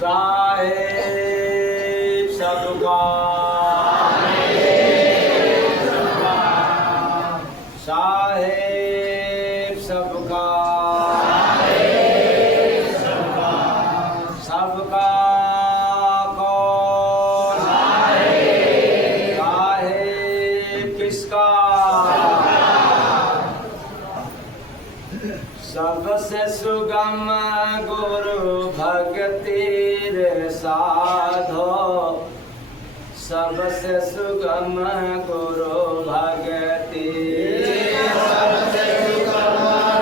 साहेब सबका साहेब सबका सबका कौन साहेब किसका सबसे सुगम गुरु भक्ति रे साधो सबसे सुगम गुरु भक्ति सबसे सुगम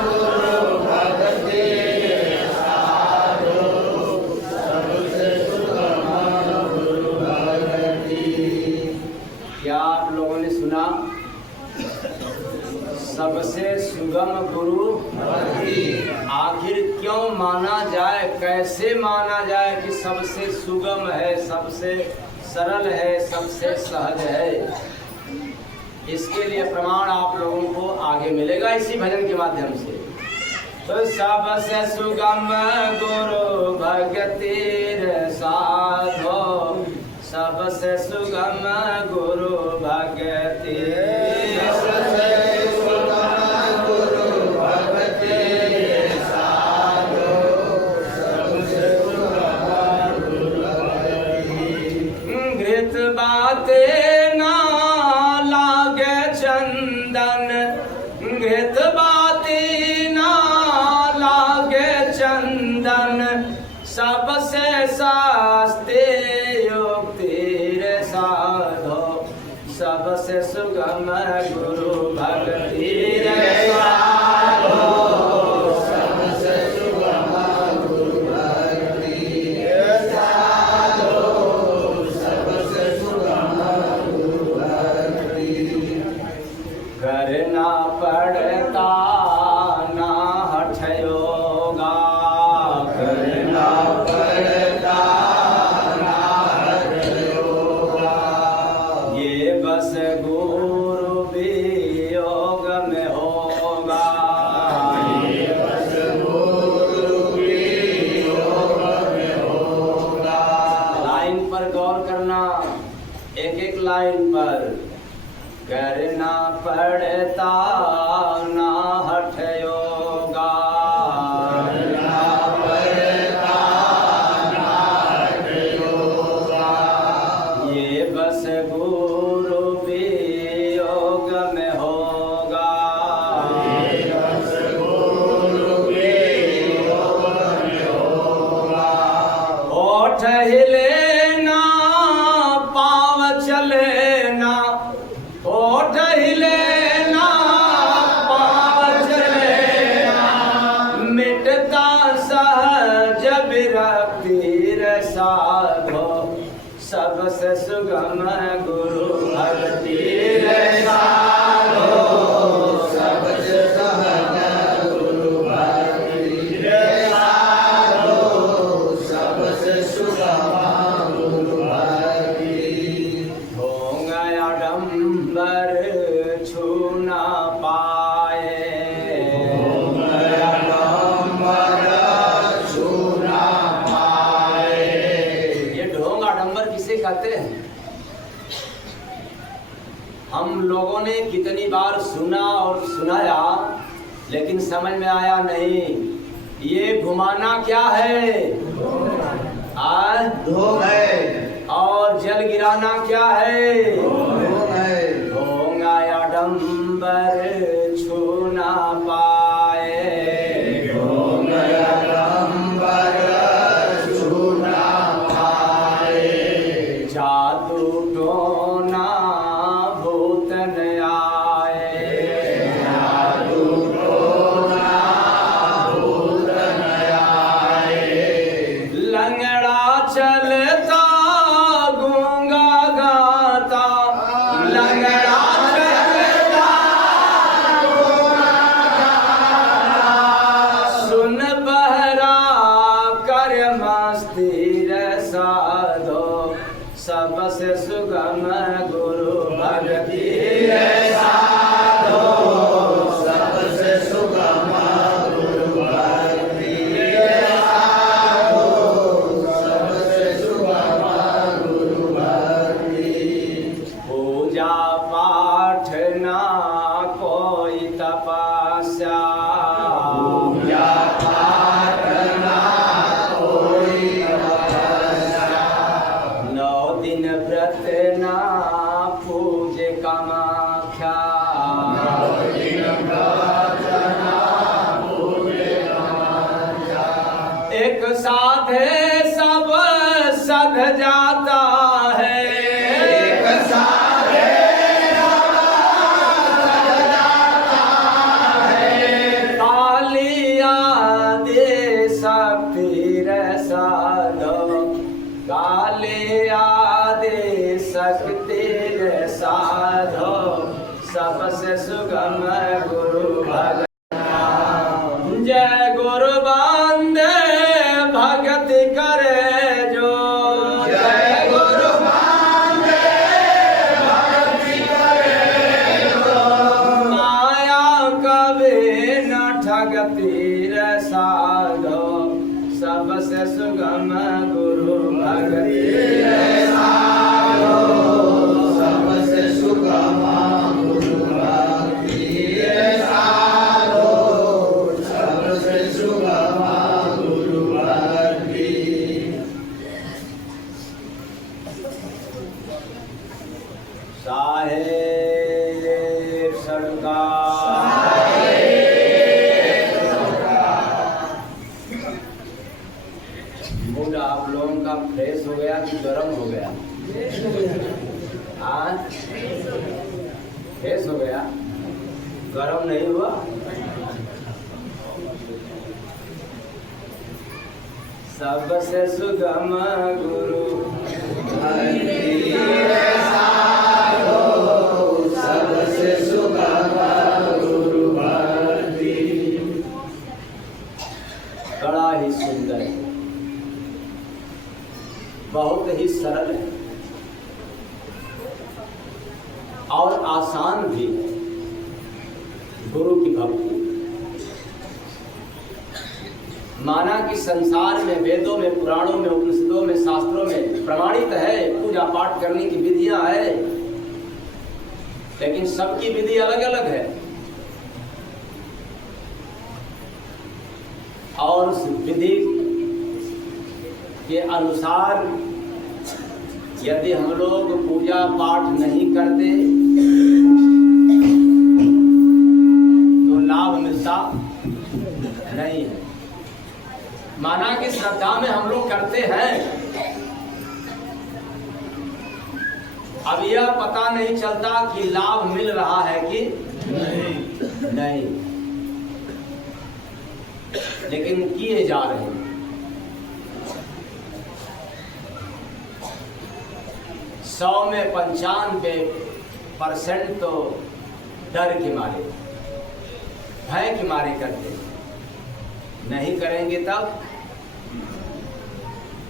गुरु भक्ति रे साधो सबसे सुगम गुरु भक्ति। क्या आप लोगों ने सुना? सबसे सुगम गुरु आखिर क्यों माना जाए, कैसे माना जाए कि सबसे सुगम है, सबसे सरल है, सबसे सहज है? इसके लिए प्रमाण आप लोगों को आगे मिलेगा इसी भजन के माध्यम से। तो सबसे सुगम गुरु भक्ति साधो सबसे सुगम गुरु भक्ति सबसे सस्ते युक्ति रे साधो सबसे सुगम गुरु भक्ति रे साधो सबसे सुगम गुरु भक्ति रे साधो सबसे सुगम गुरु भक्ति। करना पड़ता ना हठ योगा करना पड़ता ना हठ योगा ये बस गुरु वियोग में होगा ये बस गुरु वियोग में होगा। लाइन पर गौर करना, एक एक लाइन पर। करना पड़ता ना हठ योगा करना पड़ता ना हठ योगा ये बस गुरु वियोग में होगा ये बस गुरु वियोग में होगा। होठ हिले ना पाँव चले ना होठ हिले ना पाँव चले ना मिटता सहज विरक्ति रे साधो सबसे सुगम गुरु भक्ति रे साधो सबसे सहज गुरु भक्ति रे साधो सबसे सुगम गुरु भक्ति। ढोंग आडंबर छू ना पाए ढोंग आडंबर छू ना पाए। ये ढोंग आडंबर किसे कहते हैं? हम लोगों ने कितनी बार सुना और सुनाया लेकिन समझ में आया नहीं। ये घुमाना क्या है? ढोंग है। और जल गिराना क्या है? ढोंग आडंबर छू ना पाए ढोंग आडंबर छू ना पाए। जादू टोना भूत न आए जादू टोना भूत न आए। लंगड़ा चलता गूंगा गाता लंगड़ा चलता गूंगा गाता सुन बहरा कर मस्ती रे साधो सबसे सुगम गुरु भक्ति रे साधो सबसे सुगम गुरु भक्ति रे साधो भगति रे साधो सबसे सुगम गुरु भगति रे साधो सबसे सुगम गुरु भगति रे साधो सबसे सुगम गुरु भगति। साहेब मूड आप लोगों का फ्रेश हो गया कि गर्म हो गया? आज फ्रेश हो गया, गर्म नहीं हुआ? सबसे सुगम गुरु भगति रे साधो सबसे सुगम गुरु भगति। बड़ा ही सुंदर है, बहुत ही सरल है और आसान भी है गुरु की भक्ति। माना कि संसार में वेदों में पुराणों में उपनिषदों में शास्त्रों में प्रमाणित है पूजा पाठ करने की विधियां है, लेकिन सबकी विधि अलग अलग है और उस विधि के अनुसार यदि हम लोग पूजा पाठ नहीं करते तो लाभ मिलता नहीं है। माना कि श्रद्धा में हम लोग करते हैं, अब यह पता नहीं चलता कि लाभ मिल रहा है कि नहीं, लेकिन किए जा रहे हैं। 100 में 95% तो डर के मारे, भय के मारे करते हैं। नहीं करेंगे तब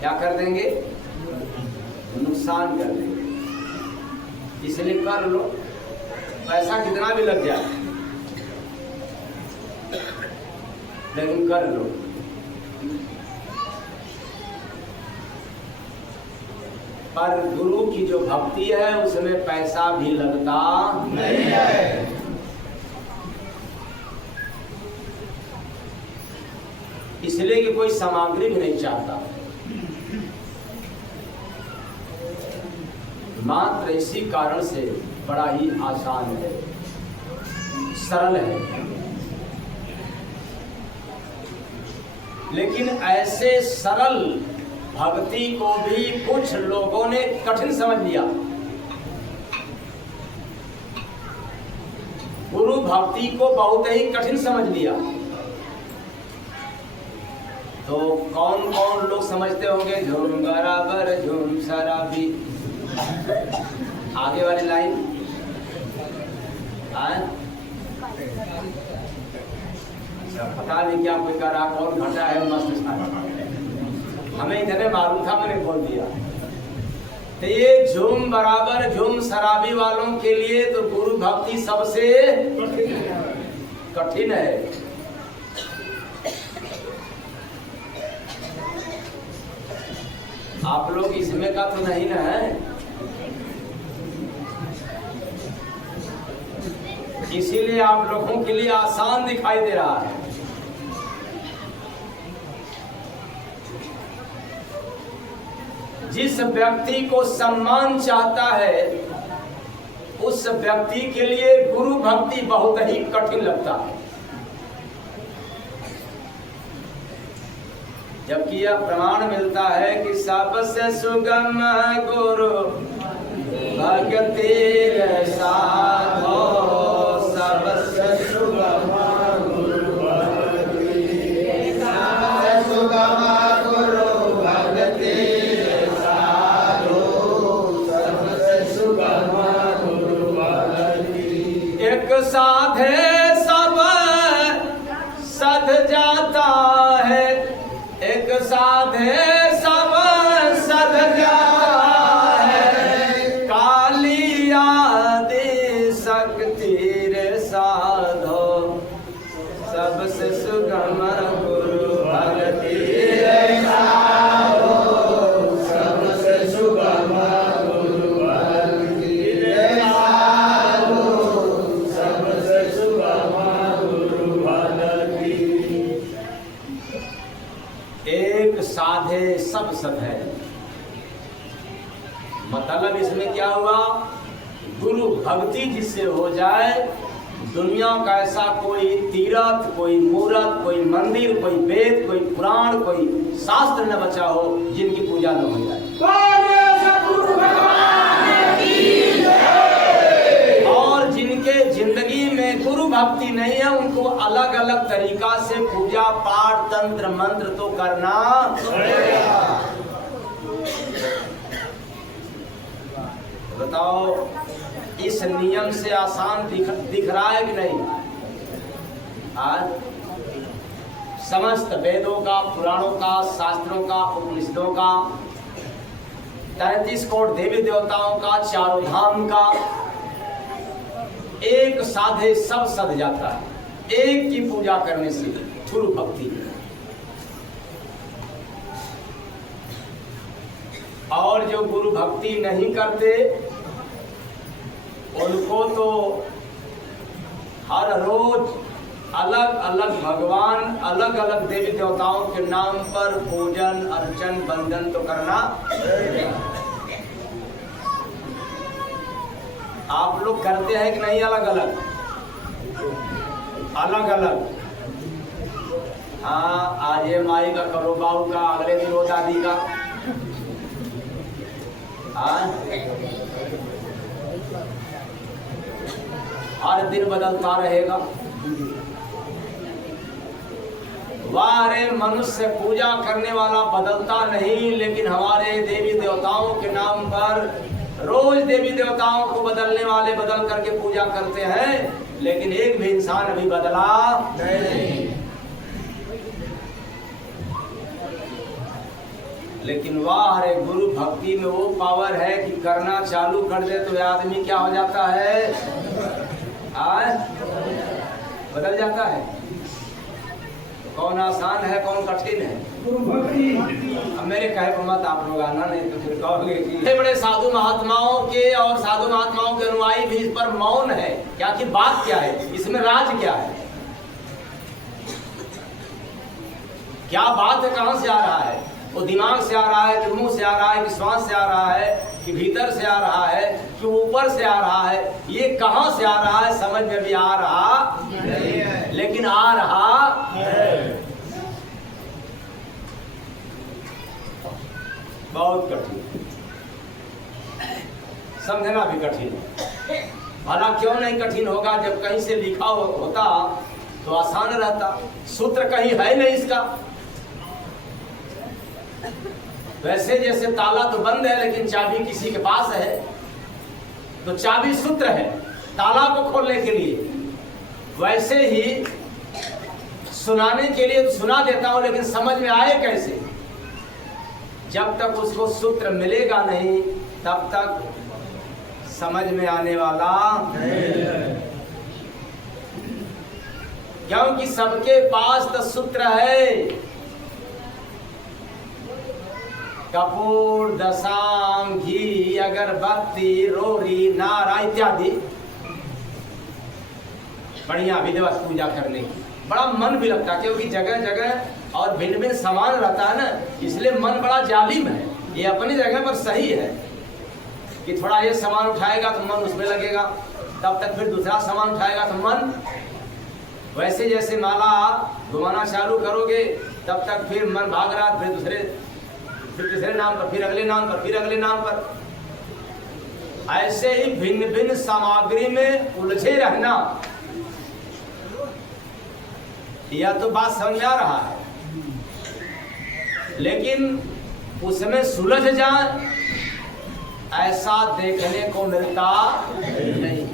क्या कर देंगे? नुकसान कर देंगे। इसलिए कर लो, पैसा कितना भी लग जाए लेकिन कर लो। पर गुरु की जो भक्ति है उसमें पैसा भी लगता नहीं है। इसलिए कि कोई सामग्री भी नहीं चाहता, मात्र इसी कारण से बड़ा ही आसान है, सरल है। लेकिन ऐसे सरल भक्ति को भी कुछ लोगों ने कठिन समझ लिया। गुरु भक्ति को बहुत ही कठिन समझ लिया। तो कौन कौन लोग समझते होंगे? झूम बराबर झूम शराबी, आगे वाली लाइन अच्छा पता नहीं क्या कोई कह रहा, कौन घटा है मस्त, हमें इतने मालूम था, मैंने बोल दिया। तो ये झूम बराबर झूम शराबी वालों के लिए तो गुरु भक्ति सबसे कठिन है। आप लोग इसमें का तो नहीं ना है, इसीलिए आप लोगों के लिए आसान दिखाई दे रहा है। जिस व्यक्ति को सम्मान चाहता है उस व्यक्ति के लिए गुरु भक्ति बहुत ही कठिन लगता है, जबकि यह प्रमाण मिलता है कि सबसे सुगम गुरु भक्ति रे साधो सबसे सुगम गुरु भक्ति सबसे सुगम गुरु भक्ति रे साधो सबसे सुगम गुरु भक्ति। एक साधे सब सध जाता है, एक साधे सब सध जाता है, काली आदि शक्ति रे साधो सबसे सुगम सब सत है। मतलब इसमें क्या हुआ, गुरु भक्ति जिससे हो जाए, दुनिया का ऐसा कोई तीर्थ, कोई मूर्त, कोई मंदिर, कोई वेद, कोई पुराण, कोई शास्त्र न बचा हो जिनकी पूजा न हो जाए। और जिनके जिंदगी में गुरु भक्ति नहीं है, उनको अलग अलग तरीका से पूजा पाठ तंत्र मंत्र तो करना पड़ेगा। बताओ, इस नियम से आसान दिख रहा है कि नहीं? आज समस्त वेदों का, पुराणों का, शास्त्रों का, उपनिषदों का, 33 करोड़ देवी देवताओं का, चारों धाम का, एक साधे सब सध जाता है एक की पूजा करने से, गुरु भक्ति। और जो गुरु भक्ति नहीं करते उनको तो हर रोज अलग अलग भगवान, अलग अलग देवी देवताओं के नाम पर पूजन अर्चन वंदन तो करना। आप लोग करते हैं कि नहीं? अलग अलग अलग अलग। हाँ, आज ये माई का करो, बाबू का, अगले दिन वो दादी का। हर दिन बदलता रहेगा। वाह रे, मनुष्य पूजा करने वाला बदलता नहीं, लेकिन हमारे देवी देवताओं के नाम पर रोज देवी देवताओं को बदलने वाले बदल करके पूजा करते हैं, लेकिन एक भी इंसान अभी बदला नहीं। लेकिन वाह रे, गुरु भक्ति में वो पावर है कि करना चालू कर दे तो आदमी क्या हो जाता है, आज बदल जाता है। कौन आसान है, कौन कठिन है? अब मेरे कहे पर मत आप लोग आना, नहीं तो फिर कहोगे कि बड़े साधु महात्माओं के और साधु महात्माओं के अनुयायी भी इस पर मौन है। क्या की बात क्या है इसमें, राज क्या है, क्या बात है, कहां से आ रहा है? वो दिमाग से आ रहा है कि मुंह से आ रहा है कि श्वास से आ रहा है कि भीतर से आ रहा है कि ऊपर से आ रहा है? ये कहां से आ रहा है समझ में भी आ रहा नहीं है, लेकिन आ रहा है। बहुत कठिन, समझना भी कठिन। भला क्यों नहीं कठिन होगा? जब कहीं से लिखा होता तो आसान रहता। सूत्र कहीं है नहीं इसका। वैसे जैसे ताला तो बंद है लेकिन चाबी किसी के पास है, तो चाबी सूत्र है ताला को खोलने के लिए। वैसे ही सुनाने के लिए तो सुना देता हूं, लेकिन समझ में आए कैसे? जब तक उसको सूत्र मिलेगा नहीं तब तक समझ में आने वाला नहीं। क्योंकि सबके पास तो सूत्र है। कपूर, दशाम, घी, अगरबत्ती, रोरी, नारा इत्यादि बढ़िया विधिवत पूजा करने की बड़ा मन भी लगता है, क्योंकि जगह जगह और भिन्न भिन्न सामान रहता है ना, इसलिए मन बड़ा जालिम है। ये अपनी जगह पर सही है कि थोड़ा ये सामान उठाएगा तो मन उसमें लगेगा, तब तक फिर दूसरा सामान उठाएगा तो मन, वैसे जैसे माला घुमाना चालू करोगे तब तक फिर मन भाग रहा, फिर तीसरे नाम पर, फिर अगले नाम पर, फिर अगले नाम पर। ऐसे ही भिन्न भिन्न सामग्री में उलझे रहना, यह तो बात समझ आ रहा है, लेकिन उसमें सुलझ जाए ऐसा देखने को मिलता नहीं।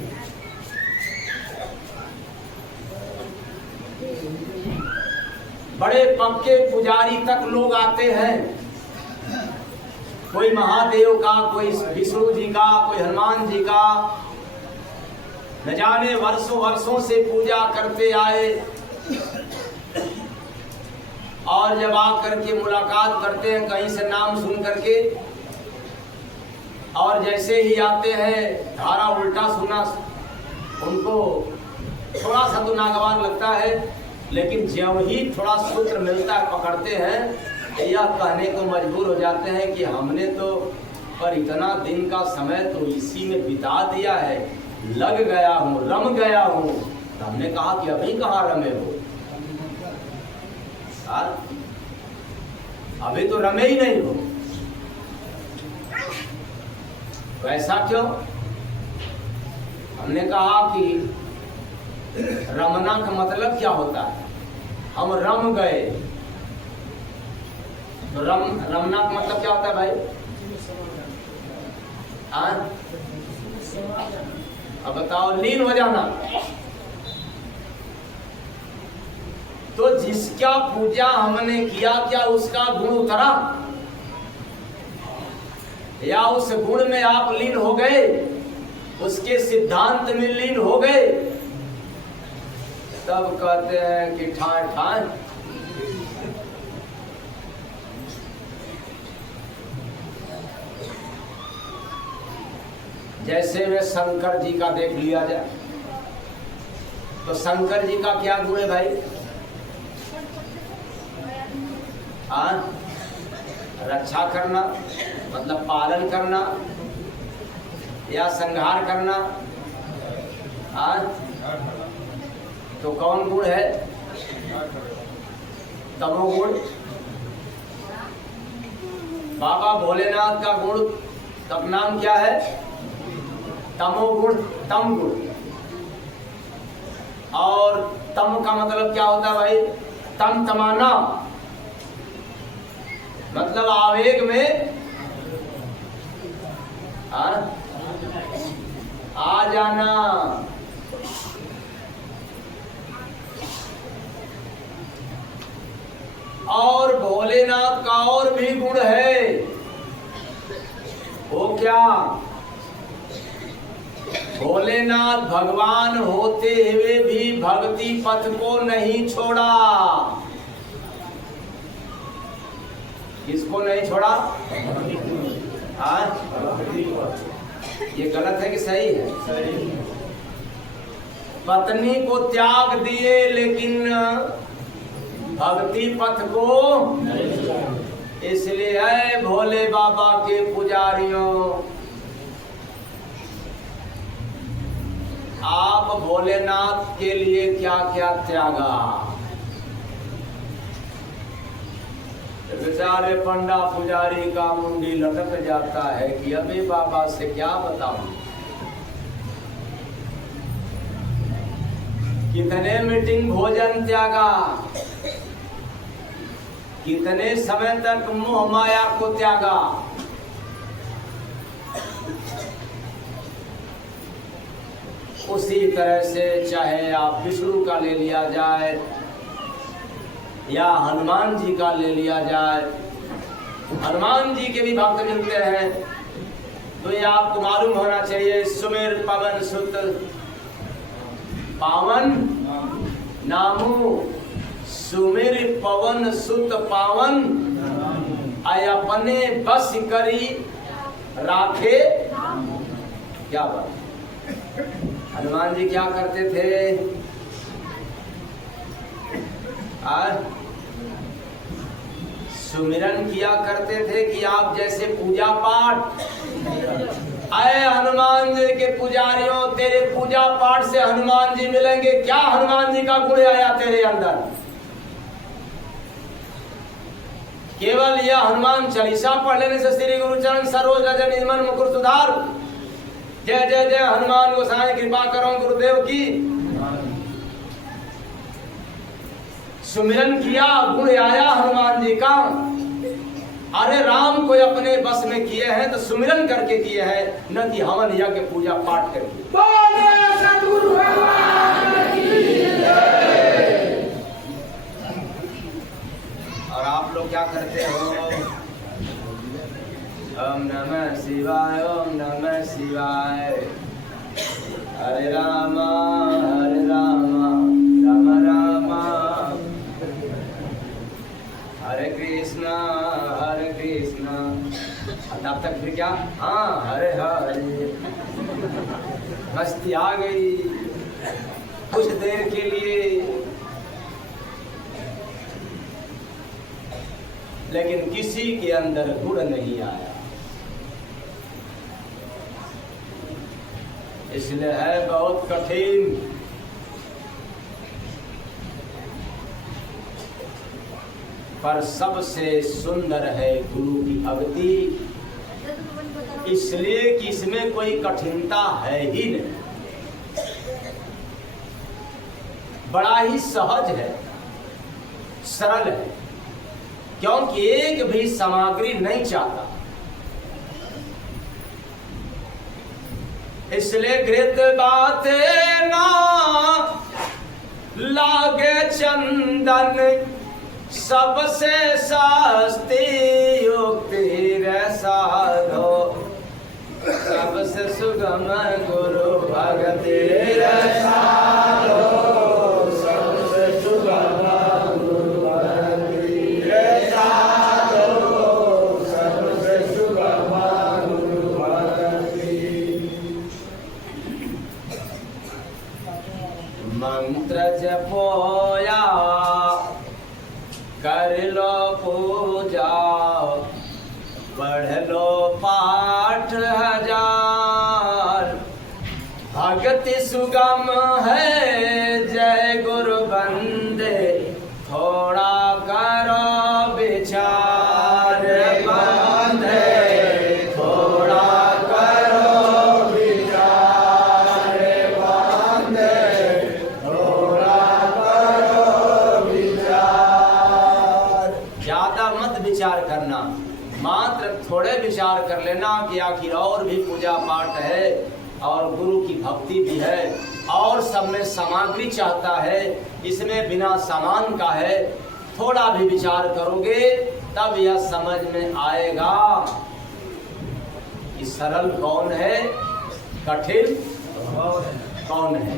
बड़े पक्के पुजारी तक लोग आते हैं, कोई महादेव का, कोई विष्णु जी का, कोई हनुमान जी का, न जाने वर्षों वर्षों से पूजा करते आए, और जब आकर के मुलाकात करते हैं कहीं से नाम सुन करके, और जैसे ही आते हैं धारा उल्टा सुना, उनको थोड़ा सा तो नागवार लगता है, लेकिन जब ही थोड़ा सूत्र मिलता है पकड़ते हैं या कहने को मजबूर हो जाते हैं कि हमने तो पर इतना दिन का समय तो इसी में बिता दिया है, लग गया हूँ, रम गया हूँ। तो हमने कहा कि अभी कहाँ रमे हो, अभी तो रमे ही नहीं हो। तो ऐसा क्यों? हमने कहा कि रमना का मतलब क्या होता है? हम रम गए। तो रमना का मतलब क्या होता है भाई? अब बताओ, लीन हो जाना। तो जिसका पूजा हमने किया, क्या उसका गुण उतरा? या उस गुण में आप लीन हो गए, उसके सिद्धांत में लीन हो गए? तब कहते हैं कि ठान ठान। जैसे में शंकर जी का देख लिया जाए, तो शंकर जी का क्या गुण है भाई? रक्षा करना, मतलब पालन करना या संहार करना। तो कौन गुण है? तमोगुण। बाबा भोलेनाथ का गुण तब नाम क्या है? तमोगुण, तम गुण। और तम का मतलब क्या होता है भाई? तम तमाना, मतलब आवेग में आ जाना। और भोलेनाथ का और भी गुण है, वो क्या? भोलेनाथ भगवान होते हुए भी भक्ति पथ को नहीं छोड़ा। किसको नहीं छोड़ा? ये गलत है कि सही है? पत्नी को त्याग दिए लेकिन भक्ति पथ को, इसलिए है भोले बाबा के पुजारियों, आप भोलेनाथ के लिए क्या क्या त्यागा। बेचारे पंडा पुजारी का मुंडी लटक जाता है कि अभी बाबा से क्या बताऊं। कितने मीटिंग भोजन त्यागा, कितने समय तक मोह माया को त्यागा। उसी तरह से चाहे आप विष्णु का ले लिया जाए या हनुमान जी का ले लिया जाए, हनुमान जी के भी भक्त मिलते हैं। तो ये आपको मालूम होना चाहिए, सुमेर पवन सुत पावन नामू, सुमेर पवन सुत पावन, अपने बस करी राखे। क्या बात? हनुमान जी क्या करते थे? सुमिरन किया करते थे कि आप जैसे पूजा पाठ। आए हनुमान जी के पुजारियों, तेरे पूजा पाठ से हनुमान जी मिलेंगे। क्या हनुमान जी का गुण आया तेरे अंदर? केवल यह हनुमान चालीसा पढ़ लेने से श्री गुरुचरण सरोज रज निजमन मुकुर सुधार। जय जय जय हनुमान गोसाई, कृपा करो गुरुदेव की। सुमिरन किया, गुण आया हनुमान जी का। अरे राम को अपने बस में किए हैं तो सुमिरन करके किए हैं, न कि हवन यज्ञ पूजा पाठ करके। और आप लोग क्या करते हो? ओम नमः शिवाय, ओम नमः शिवाय। हरे राम राम राम हरे कृष्णा हरे कृष्णा। तब तक फिर क्या? हाँ, हरे हरे। मस्ती आ गई कुछ देर के लिए। लेकिन किसी के अंदर गुण नहीं आया। इसलिए है बहुत कठिन। पर सबसे सुंदर है गुरु की भक्ति, इसलिए कि इसमें कोई कठिनता है ही नहीं, बड़ा ही सहज है, सरल है, क्योंकि एक भी सामग्री नहीं चाहता। इसलिए घृत बातें ना लागे चंदन, सबसे सस्ती युक्ति रे साधो, सबसे सुगम गुरु भक्ति रे साधो, सबसे सुगम गुरु भक्ति रे साधो, सबसे सुगम गुरु भक्ति। मंत्र जपोया कर लो पूजा, पढ़ लो पाठ हजार, भक्ति सुगम है जय गुरु बंदे, थोड़ा करो विचार बंदे, थोड़ा करो विचार बंदे, थोड़ा करो विचार। ज्यादा मत विचार करना, मात्र थोड़े विचार कर लेना कि आखिर और भी पूजा पाठ है और गुरु की भक्ति भी है और सब में सामग्री चाहता है, इसमें बिना सामान का है। थोड़ा भी विचार करोगे तब यह समझ में आएगा कि सरल कौन है, कठिन कौन है।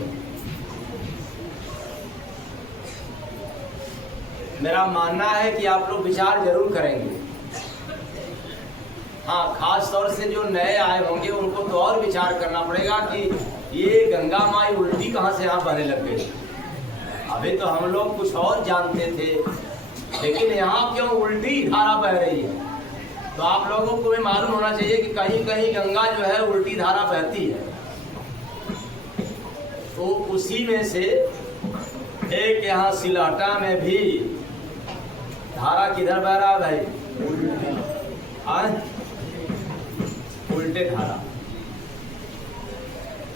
मेरा मानना है कि आप लोग विचार जरूर करेंगे। हाँ, खास तौर से जो नए आए होंगे उनको तो और विचार करना पड़ेगा कि ये गंगा माई उल्टी कहाँ से यहाँ बहने लग गई। अभी तो हम लोग कुछ और जानते थे, लेकिन यहाँ क्यों उल्टी धारा बह रही है। तो आप लोगों को भी मालूम होना चाहिए कि कहीं कहीं गंगा जो है उल्टी धारा बहती है। तो उसी में से एक यहाँ सिलहटा में भी धारा किधर बह रहा भाई? उल्टे धारा।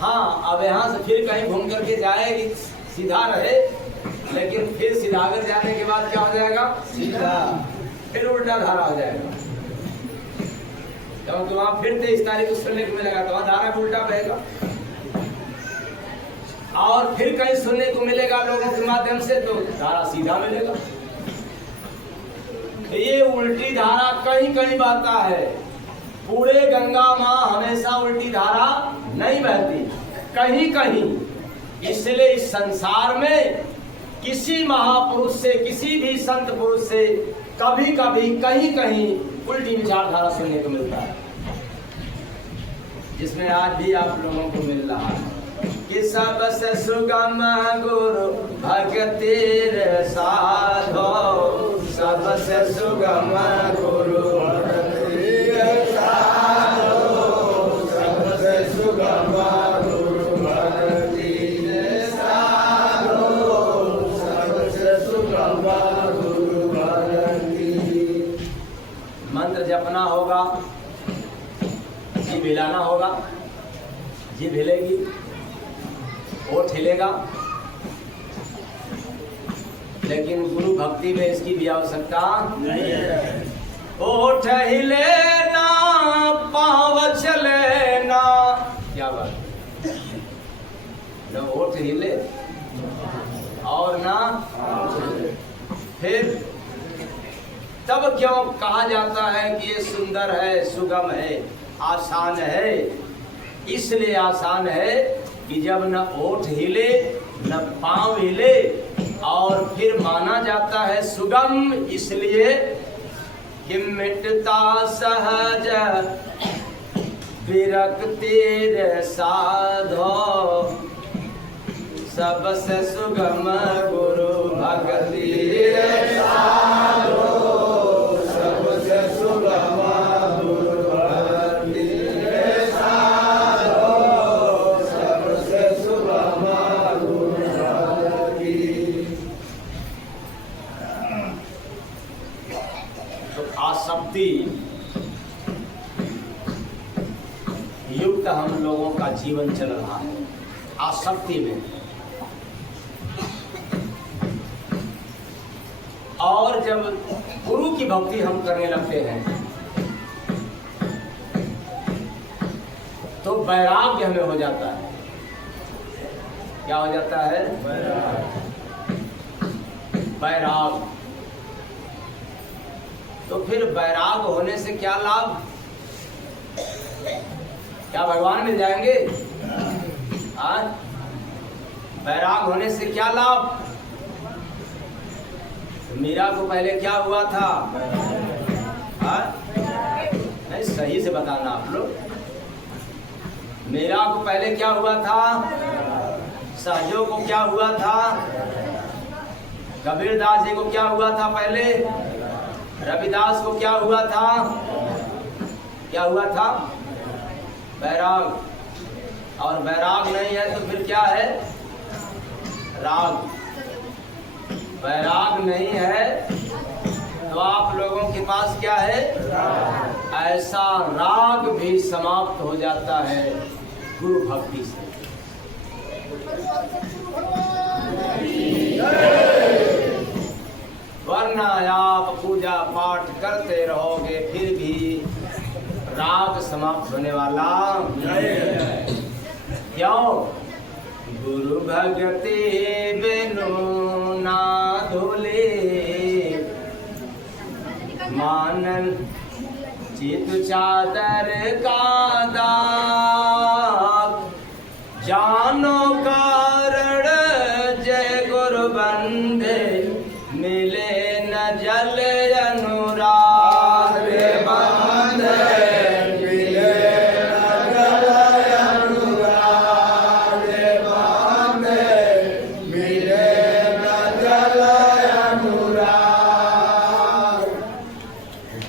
हाँ, अब यहाँ से फिर कहीं घूम करके जाएगी, सीधा रहे, लेकिन फिर सीधागर जाने के बाद क्या हो जाएगा? सीधा, फिर उल्टा धारा हो जाएगा। क्योंकि वहां फिर 23 तारीख को सुनने को मिलेगा तो वहां धारा उल्टा बहेगा, और फिर कहीं सुनने को मिलेगा लोगों के माध्यम से तो धारा सीधा मिलेगा। ये उल्टी धारा कहीं कहीं बहता है, पूरे गंगा माँ हमेशा उल्टी धारा नहीं बहती, कहीं कहीं। इसलिए इस संसार में किसी महापुरुष से, किसी भी संत पुरुष से कभी कभी कहीं कहीं उल्टी विचारधारा सुनने को मिलता है, जिसमें आज भी आप लोगों को मिल रहा है कि सबसे सुगम गुरु भक्ति रे साधो, सबसे सुगम गुरु भक्ति रे साधो, सबसे सुगम गुरु भक्ति रे साधो, सबसे सुगम गुरु भक्ति। मंत्र जपना होगा, जीभ हिलाना होगा, जीभ हिलेगी, ओठ हिलेगा, लेकिन गुरु भक्ति में इसकी भी आवश्यकता नहीं है। ओठ हिले ना, पाँव चले ना, क्या बात है? न ओठ हिले और ना फिर तब क्यों कहा जाता है कि ये सुंदर है, सुगम है, आसान है? इसलिए आसान है कि जब न ओठ हिले न पाँव हिले, और फिर माना जाता है सुगम इसलिए कि मिटता सहज विरक्ति रे साधो, सबसे सुगम गुरु भक्ति रे साधो, आसक्ति युक्त हम लोगों का जीवन चल रहा है, आसक्ति में। और जब गुरु की भक्ति हम करने लगते हैं तो वैराग्य हमें हो जाता है। क्या हो जाता है? वैराग। तो फिर वैराग होने से क्या लाभ? क्या भगवान मिल जाएंगे? हाँ, वैराग होने से क्या लाभ? मीरा को पहले क्या हुआ था? हाँ, नहीं, सही से बताना आप लोग। मीरा को पहले क्या हुआ था? सहजों को क्या हुआ था? कबीरदास जी को क्या हुआ था पहले? रविदास को क्या हुआ था? क्या हुआ था? वैराग। और वैराग नहीं है तो फिर क्या है? राग। वैराग नहीं है तो आप लोगों के पास क्या है? ऐसा राग भी समाप्त हो जाता है गुरु भक्ति से। वरना आप पूजा पाठ करते रहोगे फिर भी राग समाप्त होने वाला नहीं है। क्यों? गुरु भक्ति बिनु ना धोले, मानन चित चादर का दाग, जानो कारण जय गुरु बंदे, मिले न जल अनुराग रे बंदे, मिले न जल अनुराग रे बंदे, मिले न जल अनुराग।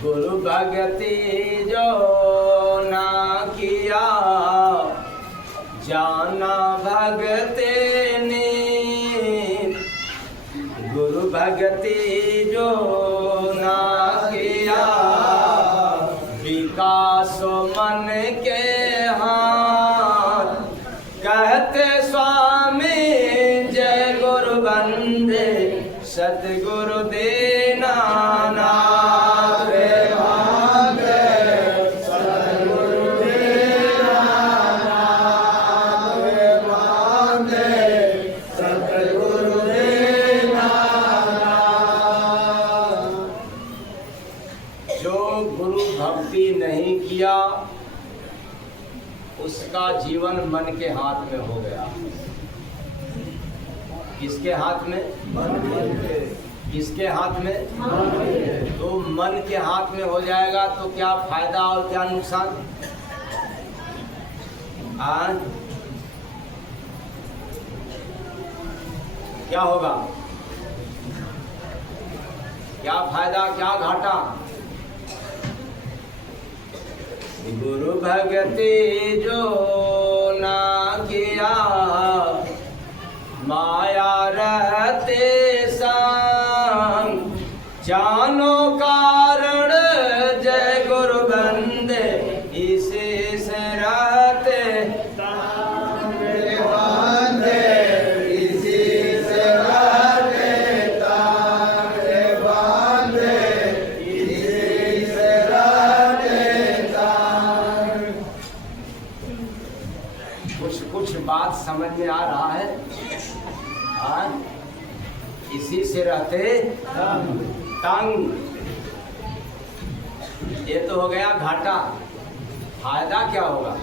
गुरु भक्ति जो ना किया, जाना भगते ने, गुरु भक्ति जो ना किया, विकास मन के हाथ, कहते स्वामी जय गुरु बंदे, सतगुरु देना नाथ रे बंदे, सतगुरु देना नाथ रे बंदे, सतगुरु देना नाथ। जो गुरु भक्ति नहीं किया उसका जीवन मन के हाथ में हो गया। किसके हाथ में? किसके हाथ में? तो मन के हाथ में हो जाएगा तो क्या फायदा और क्या नुकसान? क्या होगा? क्या फायदा क्या घाटा? गुरु भक्ति जो ना किया, माया रहते संग, जानो कारण जय गुरु बंदे, इसी से रहते बंदे, इसी से रहते तारे बंदे, इसी से रहते तारे। कुछ बात समझ में आ रहा है? इसी से रहते तंग। ये तो हो गया घाटा। फायदा क्या होगा?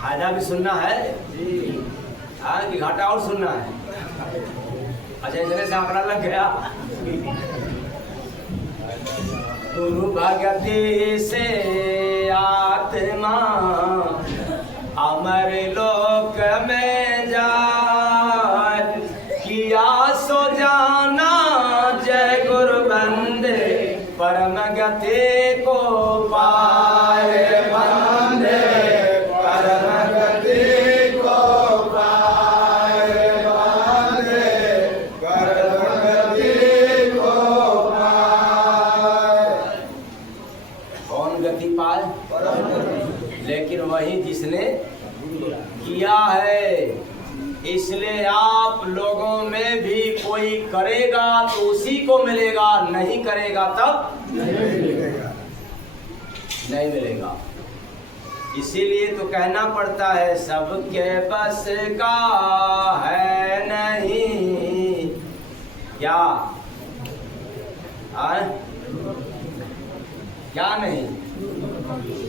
फायदा भी सुनना है कि घाटा और सुनना है? अच्छा, इतने से आंकड़ा लग गया। गुरु भक्ति से आत्मा अमर लोक में जाए, किया सो जाना जय गुरु बंदे, परम गति को पाए बंदे, परम गति को पाए बंदे, परम इसलिए आप लोगों में भी कोई करेगा तो उसी को मिलेगा, नहीं करेगा तब नहीं मिलेगा। इसीलिए तो कहना पड़ता है सबके बस का है नहीं क्या, क्या नहीं?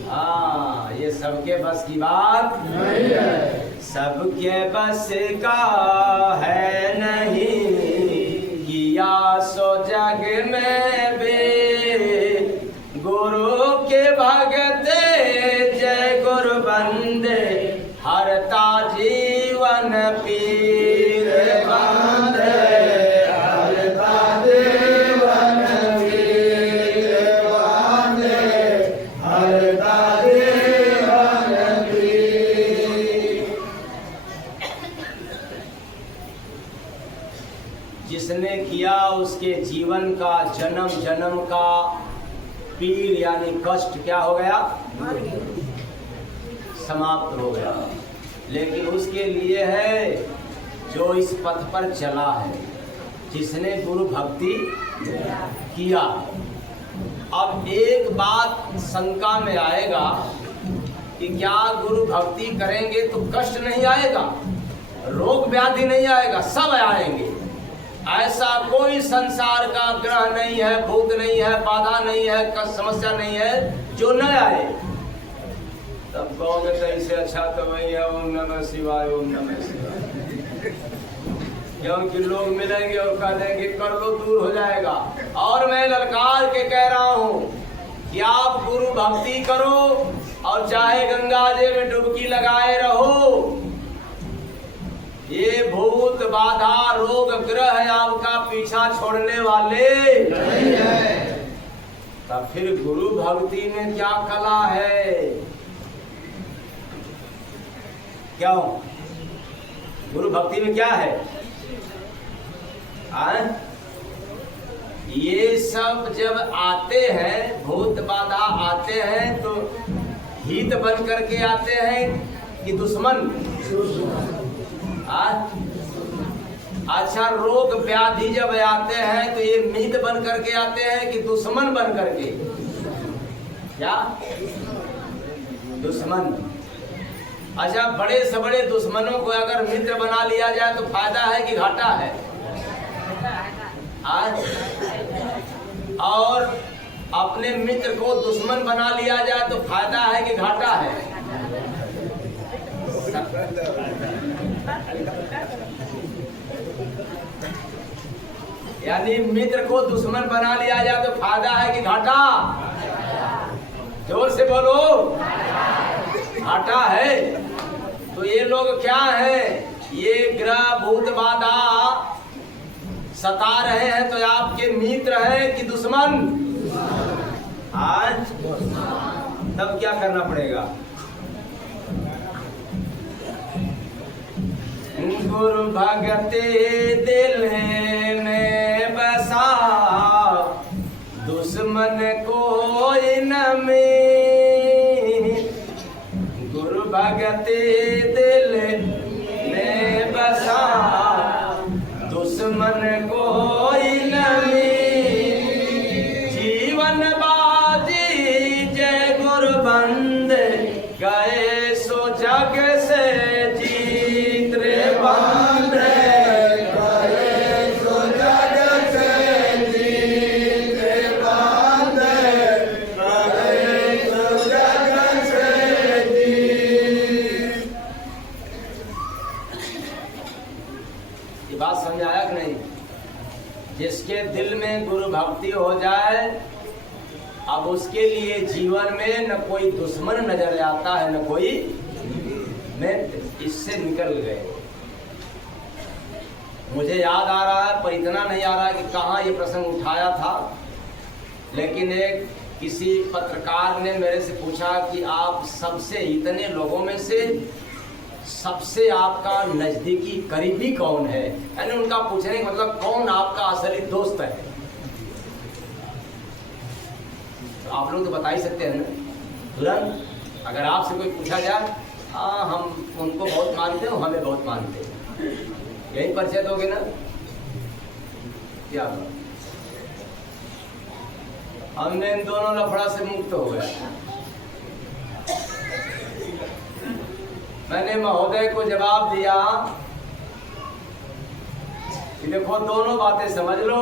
हाँ, ये सबके बस की बात नहीं है। सबके बस का है नहीं, किया सो जग में भी गुरु के भगते, जय गुरु बंदे हरता जीवन पीर बंदे, हरता जीवन पीर बंदे, हरता जीवन पीर। जिसने किया उसके जीवन का जन्म जन्म का पीर यानी कष्ट क्या हो गया, समाप्त हो गया। लेकिन उसके लिए है जो इस पथ पर चला है, जिसने गुरु भक्ति किया। अब एक बात शंका में आएगा कि क्या गुरु भक्ति करेंगे तो कष्ट नहीं आएगा, रोग व्याधि नहीं आएगा? सब आएंगे। ऐसा कोई संसार का ग्रह नहीं है, भूत नहीं है, बाधा नहीं है, समस्या नहीं है जो न आए। तब कहोगे तो इससे अच्छा तो वही है ओम नमः शिवाय, ओम नमः शिवाय। क्योंकि लोग मिलेंगे और कह देंगे कर लो, दूर हो जाएगा। और मैं ललकार के कह रहा हूँ कि आप गुरु भक्ति करो और चाहे गंगा जी में डुबकी लगाए रहो, ये भूत बाधा रोग ग्रह आपका पीछा छोड़ने वाले नहीं है। तब फिर गुरु भक्ति में क्या कला है? क्यों गुरु भक्ति में क्या है? ये सब जब आते हैं, भूत बाधा आते हैं तो हित बन करके आते हैं कि दुश्मन? अच्छा, रोग व्याधि जब आते हैं तो ये मित्र बन करके आते हैं कि दुश्मन बन करके? क्या दुश्मन? अच्छा, बड़े से बड़े दुश्मनों को अगर मित्र बना लिया जाए तो फायदा है कि घाटा है? और अपने मित्र को दुश्मन बना लिया जाए तो फायदा है कि घाटा है? यानी मित्र को दुश्मन बना लिया जाए तो फायदा है कि घाटा? जोर से बोलो, घाटा है। तो ये लोग क्या है? ये ग्रह भूत बाधा सता रहे हैं तो आपके मित्र हैं कि दुश्मन? आज तब क्या करना पड़ेगा? गुरु भगते दिल में बसा, दुश्मन कोई न में। गुरु भगते दिल में बसा, दुश्मन कोई न में। जीवन बाजी जय गुरु बंदे, गए सो जग से जीत रे बंदे, गए सो जग से जीत रे बंदे, गए सो जग से जीत। ये बात समझ आया कि नहीं? जिसके दिल में गुरु भक्ति हो जाए, अब उसके लिए जीवन में न कोई दुश्मन नजर आता है न कोई मित्र। इससे निकल गए। मुझे याद आ रहा है पर इतना नहीं आ रहा है कि कहाँ ये प्रसंग उठाया था, लेकिन एक किसी पत्रकार ने मेरे से पूछा कि आप सबसे, इतने लोगों में से सबसे आपका नजदीकी करीबी कौन है? यानी उनका पूछने का मतलब कौन आपका असली दोस्त है? तो आप लोग तो बता ही सकते हैं ना तुरंत। अगर आपसे कोई पूछा जाए, हाँ हम उनको बहुत मानते हैं, हमें बहुत मानते हैं, यही परिचय दोगे ना? क्या बात, हमने इन दोनों लफड़ा से मुक्त हो गए। मैंने महोदय को जवाब दिया कि देखो दोनों बातें समझ लो,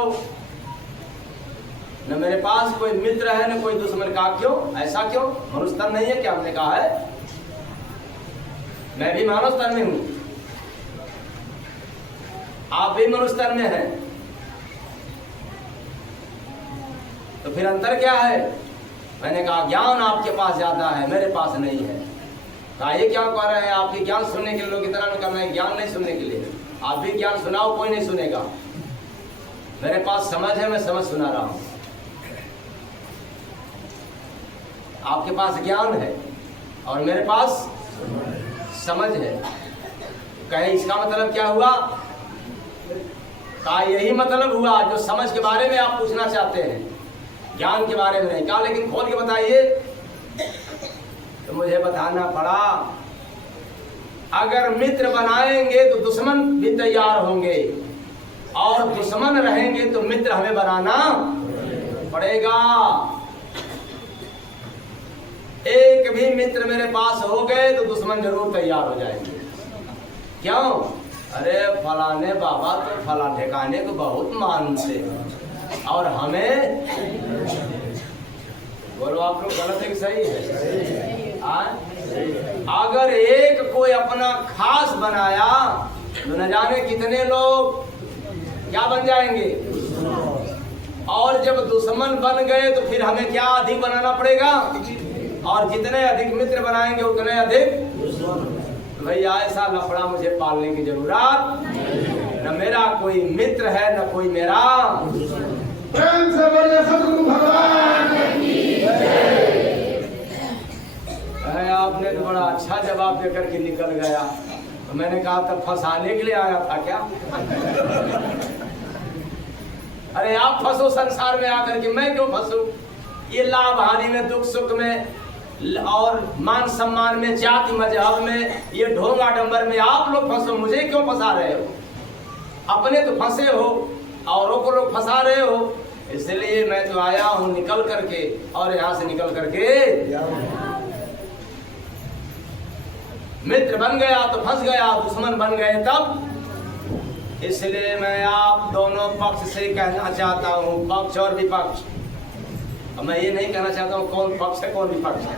न मेरे पास कोई मित्र है न कोई दुश्मन। का क्यों ऐसा क्यों? मनुष्य तन नहीं है क्या? हमने कहा है मैं भी मानव तन में हूं, आप भी मनुष्य तन में हैं, तो फिर अंतर क्या है? मैंने कहा ज्ञान आपके पास ज्यादा है, मेरे पास नहीं है। कहा ये क्या कह रहे हैं? आपके ज्ञान सुनने के लिए लोग इतना नहीं करना है, ज्ञान नहीं सुनने के लिए। आप भी ज्ञान सुनाओ, कोई नहीं सुनेगा। मेरे पास समझ है, मैं समझ सुना रहा हूं। आपके पास ज्ञान है और मेरे पास समझ है। कहे इसका मतलब क्या हुआ? कहा यही मतलब हुआ जो समझ के बारे में आप पूछना चाहते हैं, ज्ञान के बारे में नहीं। कहा लेकिन खोल के बताइए। तो मुझे बताना पड़ा, अगर मित्र बनाएंगे तो दुश्मन भी तैयार होंगे, और दुश्मन रहेंगे तो मित्र हमें बनाना पड़ेगा। एक भी मित्र मेरे पास हो गए तो दुश्मन जरूर तैयार हो जाएंगे। क्यों? अरे फलाने बाबा तो फला ठिकाने को बहुत मानते हैं, और हमें बोलो आप लोग गलत है कि सही है? अगर एक कोई अपना खास बनाया तो न जाने कितने लोग क्या बन जाएंगे, और जब दुश्मन बन गए तो फिर हमें क्या अधिक बनाना पड़ेगा, और जितने अधिक मित्र बनाएंगे उतने अधिक। भैया ऐसा लफड़ा मुझे पालने की जरूरत न, मेरा कोई मित्र है न कोई मेरा। प्रेम से बोलिए सद्गुरु भगवान की जय। आपने तो बड़ा अच्छा जवाब देकर के निकल गया। तो मैंने कहा तब फंसाने के लिए आया था क्या? अरे आप फंसो संसार में आकर के, मैं क्यों फंसू? ये लाभ हानि में, दुख सुख में, और मान सम्मान में, जाति मजहब में, ये ढोंग आडंबर में आप लोग फंसो, मुझे क्यों फंसा रहे हो? अपने तो फंसे हो, औरों को लोग फंसा रहे हो। इसलिए मैं तो आया हूं निकल करके, और यहां से निकल करके मित्र बन गया तो फंस गया, दुश्मन बन गए तब। इसलिए मैं आप दोनों पक्ष से कहना चाहता हूं, पक्ष और विपक्ष। अब मैं ये नहीं कहना चाहता हूं कौन पक्ष है कौन विपक्ष है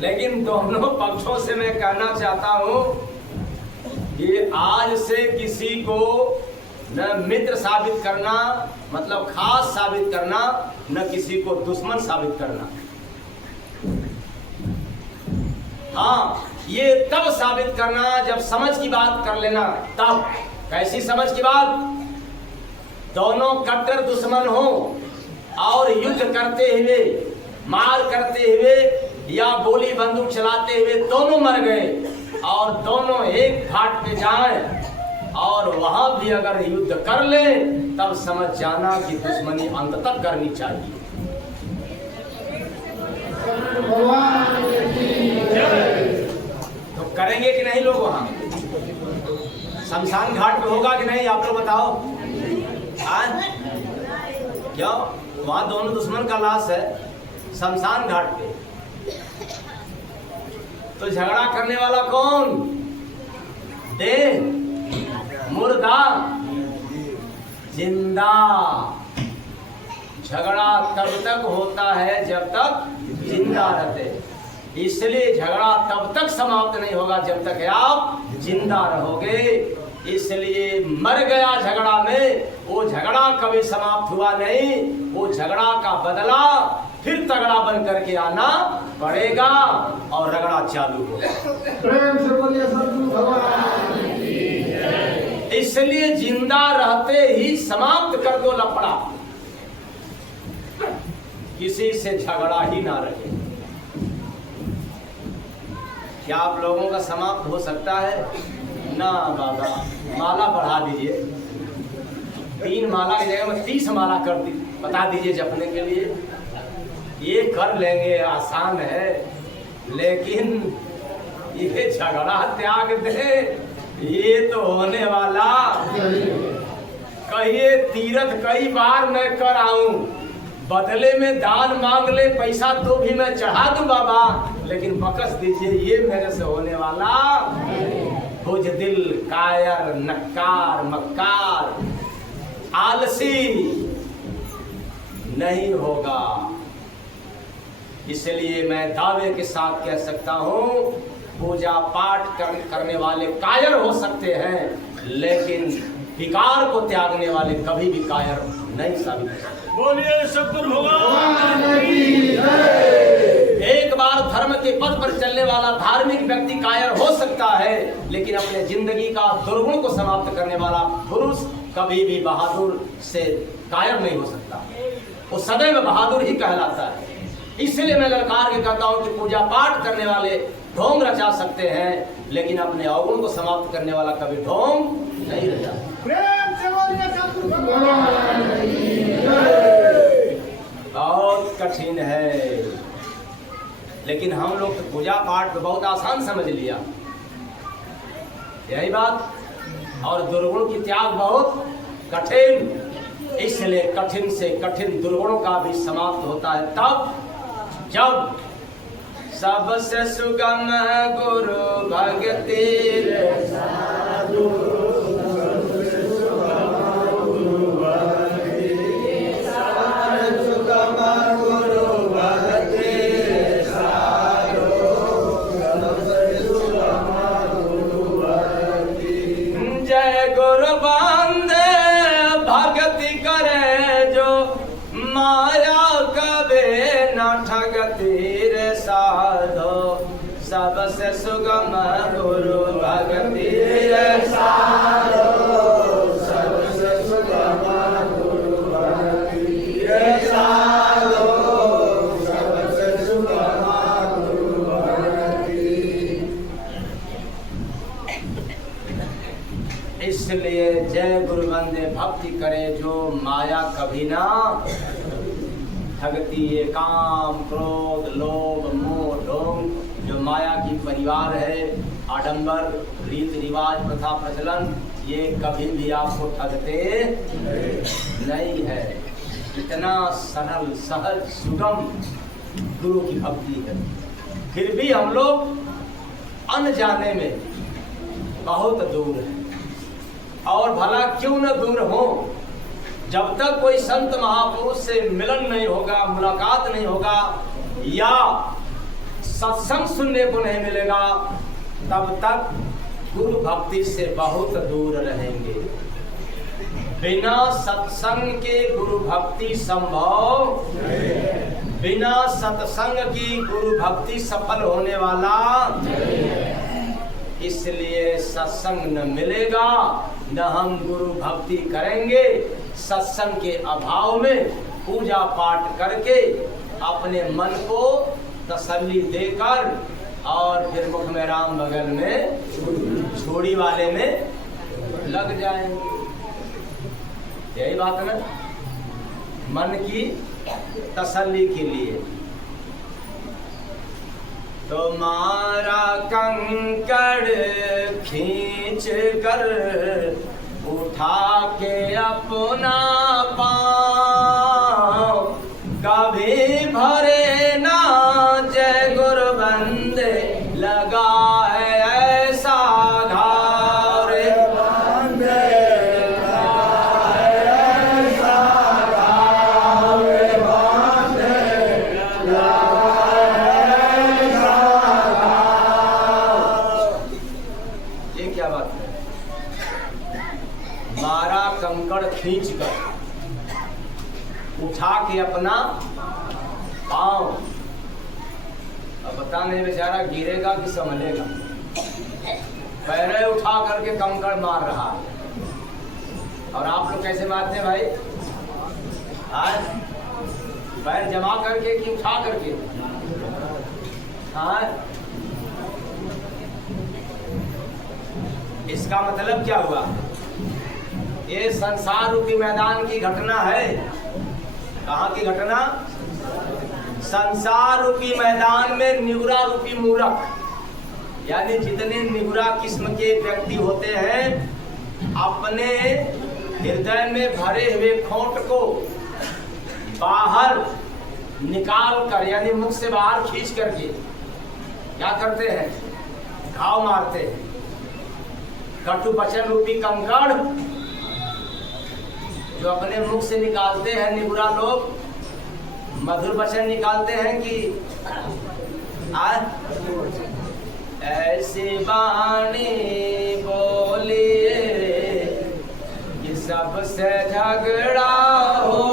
लेकिन दोनों पक्षों से मैं कहना चाहता हूं कि आज से किसी को न मित्र साबित करना, मतलब खास साबित करना, न किसी को दुश्मन साबित करना। हाँ, ये तब साबित करना जब समझ की बात कर लेना। तब कैसी समझ की बात? दोनों कट्टर दुश्मन हो और युद्ध करते हुए, मार करते हुए या गोली बंदूक चलाते हुए दोनों मर गए, और दोनों एक घाट पे जाएं और वहां भी अगर युद्ध कर ले, तब समझ जाना कि दुश्मनी अंत तक करनी चाहिए। तो करेंगे कि नहीं लोग? वहां शमशान घाट पे होगा कि नहीं? आप लोग बताओ। क्यों? वहां दोनों दुश्मन का लाश है शमशान घाट पे, तो झगड़ा करने वाला कौन? देह, मुर्दा, जिंदा। झगड़ा तब तक होता है जब तक जिंदा रहते, इसलिए झगड़ा तब तक समाप्त नहीं होगा जब तक आप जिंदा रहोगे। इसलिए मर गया झगड़ा में, वो झगड़ा कभी समाप्त हुआ नहीं, वो झगड़ा का बदला फिर तगड़ा बन करके आना पड़ेगा और रगड़ा चालू होगा। प्रेम से बोलिए सद्गुरु भगवान की जय। इसलिए जिंदा रहते ही समाप्त कर दो लफड़ा, किसी से झगड़ा ही ना रहे। क्या आप लोगों का समाप्त हो सकता है? ना बाबा, माला बढ़ा दीजिए, 3 माला की जगह में 30 माला कर दी, बता दीजिए जपने के लिए। ये कर लेंगे, आसान है। लेकिन ये झगड़ा त्याग दे, ये तो होने वाला। कहिए तीर्थ कई बार मैं कर आऊं, बदले में दान मांग ले पैसा तो भी मैं चढ़ा दूं बाबा, लेकिन बकस दीजिए ये मेरे से होने वाला। बुजदिल, कायर, नक्कार, मक्कार, आलसी नहीं होगा। इसलिए मैं दावे के साथ कह सकता हूं, पूजा पाठ करने वाले कायर हो सकते हैं, लेकिन विकार को त्यागने वाले कभी भी कायर नहीं साबित हो सकते। बोलिए सतगुरु भगवान की जय। एक बार धर्म के पथ पर चलने वाला धार्मिक व्यक्ति कायर हो सकता है, लेकिन अपने जिंदगी का दुर्गुण को समाप्त करने वाला पुरुष कभी भी बहादुर से कायर नहीं हो सकता। वो सदैव बहादुर ही कहलाता है। इसलिए मैं ललकार के कहता हूं कि पूजा पाठ करने वाले ढोंग रचा सकते हैं, लेकिन अपने अवगुण को समाप्त करने वाला कभी ढोंग नहीं रचा। प्रेम से बोलिए सतगुरु भगवान की बहुत कठिन है, लेकिन हम लोग तो पूजा पाठ तो बहुत आसान समझ लिया, यही बात। और दुर्गुण की त्याग बहुत कठिन, इसलिए कठिन से कठिन दुर्गुणों का भी समाप्त होता है तब जब सबसे सुगम गुरु भक्ति साधु। जय गुरु बंदे भक्ति करे जो, माया कबे न ठगती रे साधो। सबसे सुगम गुरु भक्ति रे साधो, सबसे सुगम गुरु भक्ति रे साधो, सबसे सुगम गुरु भक्ति। इसलिए जय गुरु बंदे भक्ति करे जो, माया कभी ना ठगती। ये काम, क्रोध, लोभ, मोह, ढोंग जो माया की परिवार है, आडंबर, रीति रिवाज, प्रथा प्रचलन, ये कभी भी आपको ठगते नहीं है। इतना सरल, सहज, सुगम गुरु की भक्ति है। फिर भी हम लोग अनजाने में बहुत दूर हैं। और भला क्यों न दूर हो, जब तक कोई संत महापुरुष से मिलन नहीं होगा, मुलाकात नहीं होगा, या सत्संग सुनने को नहीं मिलेगा, तब तक गुरु भक्ति से बहुत दूर रहेंगे। बिना सत्संग के गुरु भक्ति संभव, बिना सत्संग की गुरु भक्ति सफल होने वाला। इसलिए सत्संग न मिलेगा, न हम गुरु भक्ति करेंगे। सत्संग के अभाव में पूजा पाठ करके अपने मन को तसल्ली देकर और फिर मुख में राम बगल में छोड़ी वाले में लग जाएंगे। यही बात है ना, मन की तसल्ली के लिए। तुम्हारा कंकड़ खींच कर उठा के अपना पाँव, कभी भरे ना जय गुरु बंदे लगा है ऐसा घाव रे बंदे, लगा है ऐसा घाव रे बंदे, लगा है ऐसा घाव। ये क्या बात है? मारा कंकड़ खींच कर उठा के अपना पाँव। अब पता नहीं बेचारा गिरेगा कि संभलेगा। पैरे उठा करके कंकड़ मार रहा है। और आप लोग कैसे मारते हैं भाई? आज पैर जमा करके कि उठा करके? हाँ, इसका मतलब क्या हुआ? ये संसार रूपी मैदान की घटना है। कहाँ की घटना? संसार रूपी मैदान में निगुरा रूपी मूर्ख, यानी जितने निगुरा किस्म के व्यक्ति होते हैं, अपने हृदय में भरे हुए खोट को बाहर निकाल कर, यानी मुख से बाहर खींच करके क्या करते हैं, घाव मारते हैं। कटु वचन रूपी कंकड़ जो अपने मुख से निकालते हैं निगुरा लोग, मधुर वचन निकालते हैं कि ऐसी वाणी बोलिए कि सबसे झगड़ा हो।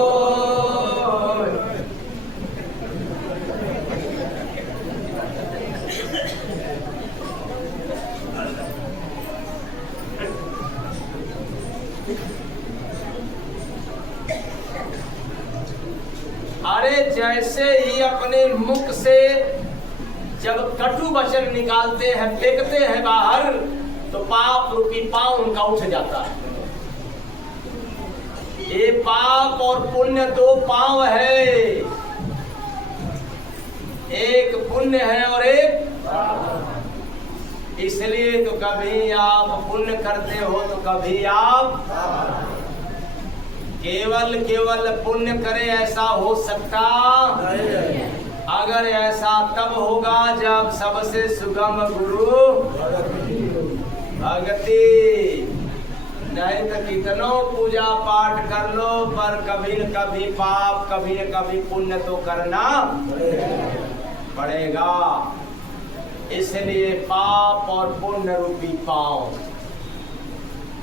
अरे जैसे ही अपने मुख से जब कटु वचन निकालते हैं, फेंकते हैं बाहर, तो पाप रूपी पांव उनका उठ जाता है। ये पाप और पुण्य दो पांव है, एक पुण्य है और एक, इसलिए तो कभी आप पुण्य करते हो तो कभी आप केवल पुण्य करे, ऐसा हो सकता अगर ऐसा तब होगा जब सबसे सुगम गुरु भक्ति। नहीं तो कितनों पूजा पाठ कर लो, पर कभी न कभी पाप, कभी न कभी पुण्य तो करना पड़ेगा। इसलिए पाप और पुण्य रूपी पांव,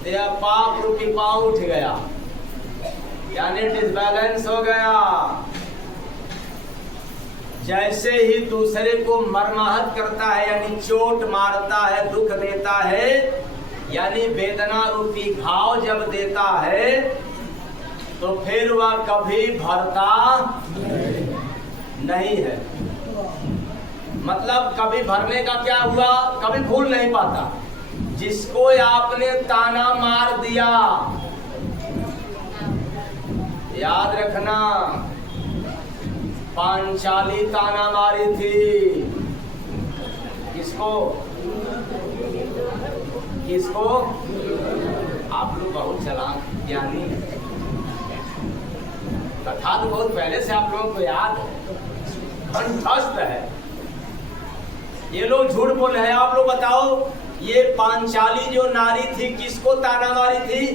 तेरा पाप रूपी पांव उठ गया, यानी डिसबैलेंस हो गया। जैसे ही दूसरे को मर्माहत करता है, यानी चोट मारता है, दुख देता है, यानी वेदना रूपी घाव जब देता है, तो फिर वह कभी भरता नहीं है। मतलब कभी भरने का क्या हुआ, कभी भूल नहीं पाता। जिसको आपने ताना मार दिया, याद रखना, पांचाली ताना मारी थी। किसको किसको? आप लोग बहुत चालाक ज्ञानी हैं, कथा तो बहुत पहले से आप लोगों को याद है, कंठस्थ है। ये लोग झूठ बोल रहे हैं। आप लोग बताओ, ये पांचाली जो नारी थी किसको ताना मारी थी?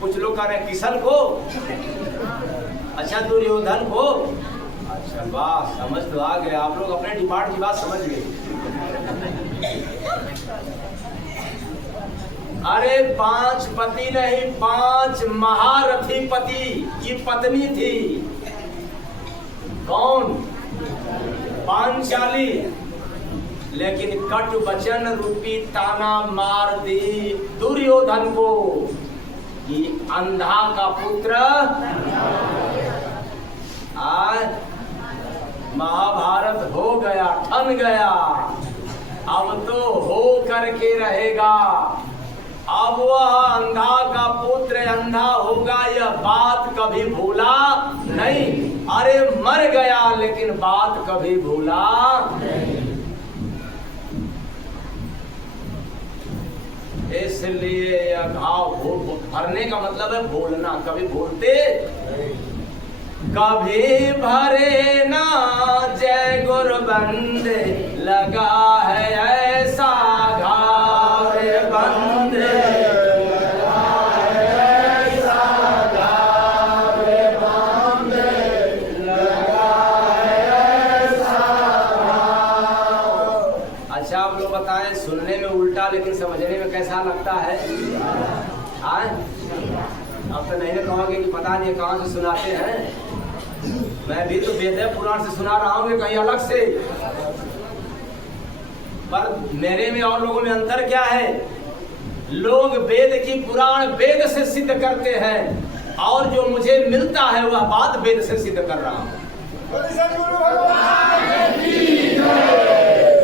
कुछ लोग कह रहे हैं किशन को, अच्छा दुर्योधन को। अच्छा वाह, समझ तो आ गए आप लोग, अपने डिपार्ट की बात समझ गए। अरे 5 पति नहीं, 5 महारथी पति की पत्नी थी। कौन? पांचाली। लेकिन कटु वचन रूपी ताना मार दी दुर्योधन को कि अंधा का पुत्र। आज महाभारत हो गया, ठन गया, अब तो हो करके रहेगा। अब वह अंधा का पुत्र अंधा होगा, यह बात कभी भूला नहीं। अरे मर गया लेकिन बात कभी भूला नहीं। इसलिए यह घाव भरने का मतलब है भूलना, कभी भूलते कभी भरे ना। जय गुरु बंदे लगा है ऐसा घाव, बंदे लगा है ऐसा घाव, बंदे लगा है ऐसा घाव। अच्छा आप लोग बताएं, सुनने में उल्टा लेकिन समझने में कैसा लगता है? अब तो नहीं ना कहोगे कि पता नहीं कहाँ से सुनाते हैं। मैं भी तो वेद पुराण से सुना रहा हूँ कहीं अलग से, पर मेरे में और लोगों में अंतर क्या है? लोग वेद की पुराण वेद से सिद्ध करते हैं, और जो मुझे मिलता है वह बात वेद से सिद्ध कर रहा हूँ।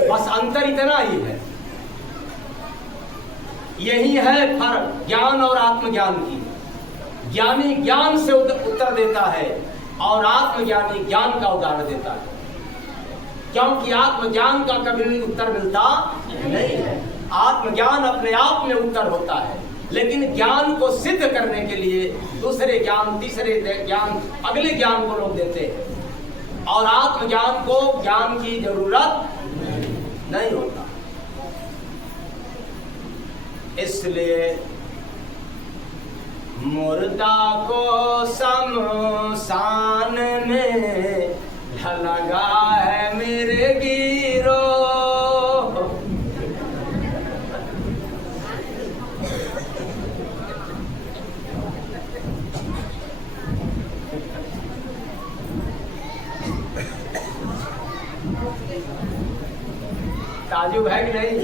बस अंतर इतना ही है। यही है फर्क ज्ञान और आत्मज्ञान की। ज्ञानी ज्ञान से उत्तर देता है, और आत्मज्ञानी ज्ञान का उदाहरण देता है, क्योंकि आत्मज्ञान का कभी भी उत्तर मिलता नहीं है। आत्मज्ञान अपने आप में उत्तर होता है, लेकिन ज्ञान को सिद्ध करने के लिए दूसरे ज्ञान, तीसरे ज्ञान, अगले ज्ञान को लोग देते हैं, और आत्मज्ञान को ज्ञान की जरूरत नहीं होता। इसलिए मुर्दा को शमशान में लगा है मेरे गिरो। ताजुब है कि नहीं?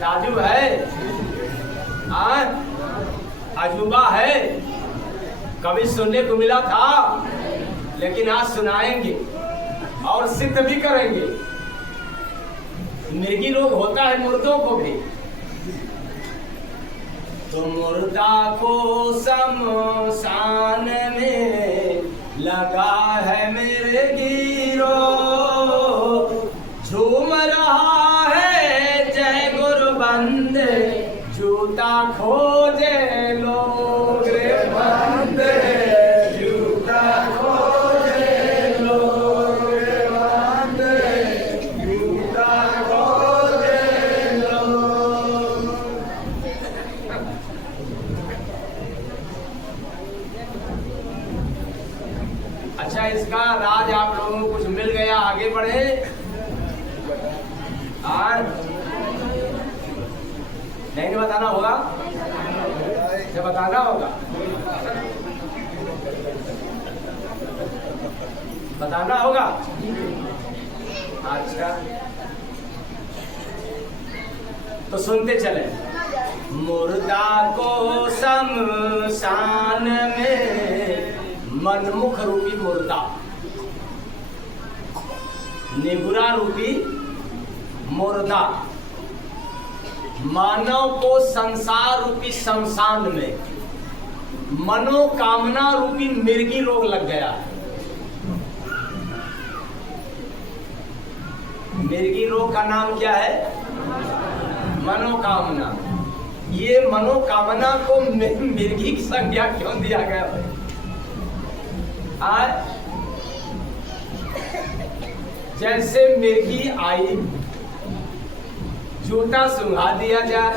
ताजुब है, अजूबा है, कभी सुनने को मिला था, लेकिन आज सुनाएंगे और सिद्ध भी करेंगे। मृगी रोग होता है मुर्दों को भी, तो मुर्दा को शमशान में लगा है मेरे गिरो, झूम रहा है जय गुरु बंदे, जूता खोजे लोग रे बंदे, जूता खोजे लोग रे बंदे, जूता खोजे लोग। अच्छा, इसका राज आप लोगों को कुछ मिल गया, आगे बढ़े। नहीं बताना होगा, क्या बताना होगा, बताना होगा। अच्छा, तो सुनते चले। मुर्दा को शमशान में मनमुख रूपी मुर्दा, निगुरा रूपी मुर्दा, मानव को संसार रूपी शमशान में मनोकामना रूपी मिर्गी रोग लग गया है। मिर्गी रोग का नाम क्या है? मनोकामना। ये मनोकामना को मिर्गी की संज्ञा क्यों दिया गया भाई? आज जैसे मिर्गी आई, जूता सुंघा दिया जाए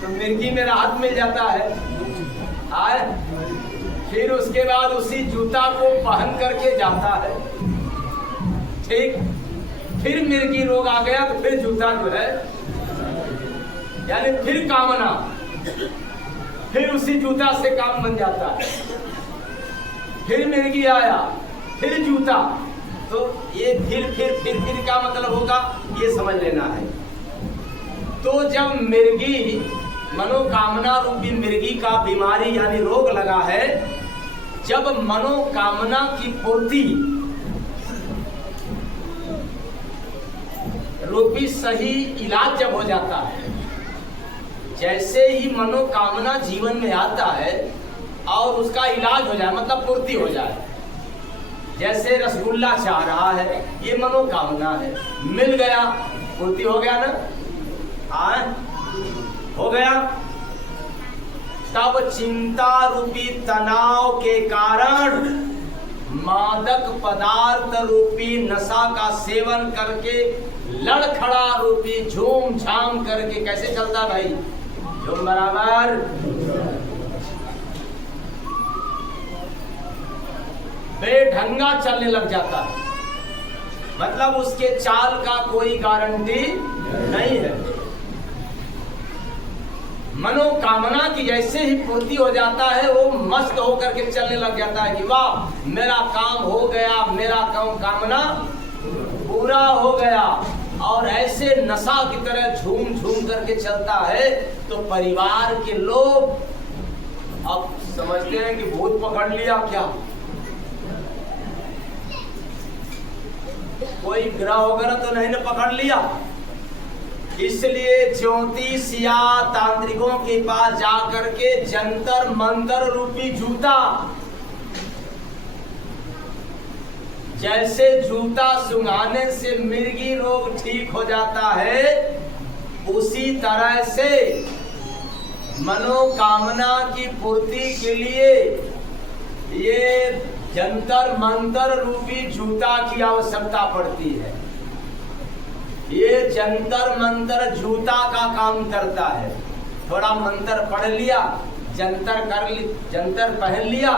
तो मिर्गी में राहत मिल जाता है। फिर उसके बाद उसी जूता को पहन करके जाता है, ठीक। फिर मिर्गी रोग आ गया तो फिर जूता जो है, यानी फिर कामना, फिर उसी जूता से काम बन जाता है। फिर मिर्गी आया, फिर जूता, तो ये फिर का मतलब होगा, ये समझ लेना है। तो जब मिर्गी, मनोकामना रूपी मिर्गी का बीमारी यानी रोग लगा है, जब मनोकामना की पूर्ति रूपी सही इलाज जब हो जाता है, जैसे ही मनोकामना जीवन में आता है और उसका इलाज हो जाए, मतलब पूर्ति हो जाए, जैसे रसगुल्ला चाह रहा है, ये मनोकामना है, मिल गया, पूर्ति हो गया ना, हो गया। तब चिंता रूपी तनाव के कारण मादक पदार्थ रूपी नशा का सेवन करके लड़खड़ा रूपी झूम झाम करके कैसे चलता भाई? झूम बराबर बेढंगा चलने लग जाता है, मतलब उसके चाल का कोई गारंटी नहीं है। मनोकामना की जैसे ही पूर्ति हो जाता है, वो मस्त होकर के चलने लग जाता है कि वाह मेरा काम हो गया, मेरा कामना पूरा हो गया, और ऐसे नशा की तरह झूम झूम करके चलता है। तो परिवार के लोग अब समझते हैं कि भूत पकड़ लिया क्या, कोई ग्रह वगैरह तो नहीं ना पकड़ लिया, इसलिए ज्योतिष या तांत्रिकों के पास जाकर के जंतर मंतर रूपी जूता, जैसे जूता सुंघाने से मिर्गी रोग ठीक हो जाता है, उसी तरह से मनोकामना की पूर्ति के लिए ये जंतर मंतर रूपी जूता की आवश्यकता पड़ती है। ये जंतर मंतर जूता का काम करता है। थोड़ा मंत्र पढ़ लिया, जंतर पहन लिया,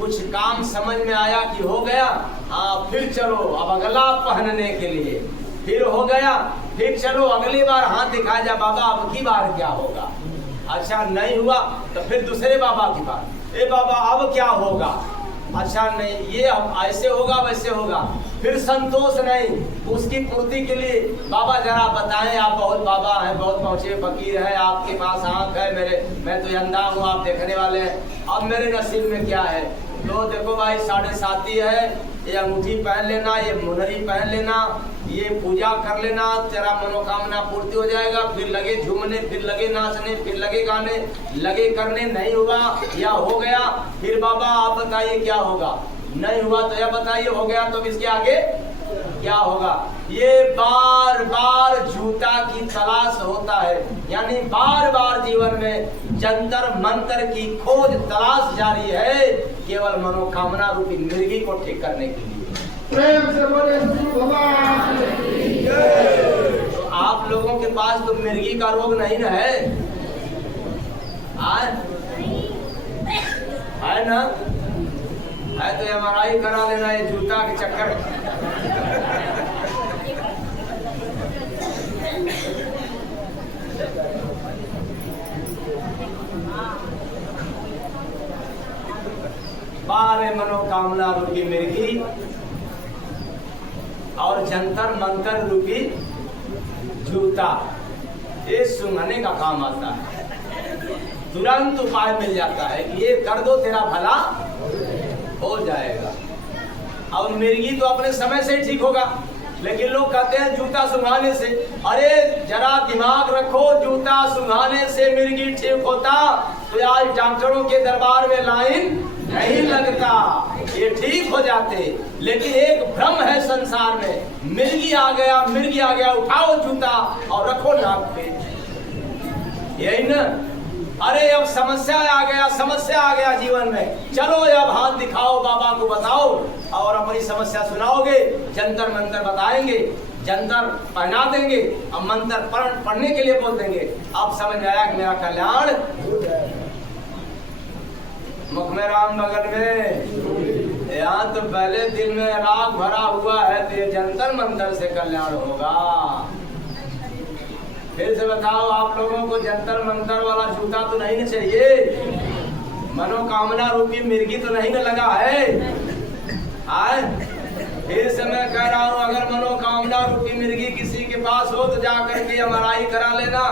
कुछ काम समझ में आया कि हो गया, हाँ फिर चलो अब अगला पहनने के लिए, फिर हो गया, फिर चलो अगली बार हाथ दिखाया जा बाबा अब की बार क्या होगा। अच्छा नहीं हुआ तो फिर दूसरे बाबा की बात, ए बाबा अब क्या होगा, अच्छा नहीं ये अब ऐसे होगा वैसे होगा, फिर संतोष नहीं, उसकी पूर्ति के लिए बाबा जरा बताएं, आप बहुत बाबा हैं, बहुत पहुंचे फकीर हैं, आपके पास आंख है, मैं तो अंधा हूँ, आप देखने वाले हैं, अब मेरे नसीब में क्या है। तो देखो भाई 7.5 है, ये अंगूठी पहन लेना, ये मुनरी पहन लेना, ये पूजा कर लेना, तेरा मनोकामना पूर्ति हो जाएगा। फिर लगे झूमने, फिर लगे नाचने, फिर लगे गाने, लगे करने, नहीं हुआ या हो गया, फिर बाबा आप बताइए क्या होगा, नहीं हुआ तो यह बताइए, हो गया तो इसके आगे क्या होगा। ये बार बार जूता की तलाश होता है, यानी बार बार जीवन में जंतर मंतर की खोज तलाश जारी है, केवल मनोकामना रूपी मिर्गी को ठीक करने के लिए। प्रेम से बोले सद्गुरु भगवान की जय। तो आप लोगों के पास तो मिर्गी का रोग नहीं न है, है ना, है तो MRI करा लेना, ये जूता के चक्कर। बारे मनोकामना रूपी मिर्गी और जंतर मंतर रूपी जूता, ये सुंघने का काम आता है, तुरंत उपाय मिल जाता है कि ये कर दो तेरा भला हो जाएगा। अब मिर्गी तो अपने समय से ठीक होगा, लेकिन लोग कहते हैं जूता सुंघाने से, अरे जरा दिमाग रखो, जूता सुंघाने से मिर्गी ठीक होता तो आज डॉक्टरों के दरबार में लाइन नहीं लगता, ये ठीक हो जाते। लेकिन एक भ्रम है संसार में, मिर्गी आ गया, उठाओ जूता और रखो नाक पे, यही ना। अरे अब समस्या आ गया जीवन में, चलो अब हाथ दिखाओ, बाबा को बताओ और अपनी समस्या सुनाओगे, जंतर मंतर बताएंगे, जंतर पहना देंगे, अब मंत्र पढ़ने के लिए बोल देंगे, अब समझ में आया कि मेरा कल्याण मुख में राम बगल में, यहाँ तो पहले दिल में राग भरा हुआ है, तो ये जंतर मंतर से कल्याण होगा। फिर से बताओ, आप लोगों को जंतर मंतर वाला जूता तो नहीं चाहिए, मनोकामना रूपी मिर्गी तो नहीं न लगा है। फिर से मैं कह रहा हूँ, अगर मनोकामना रूपी मिर्गी किसी के पास हो तो जाकर के MRI करा लेना,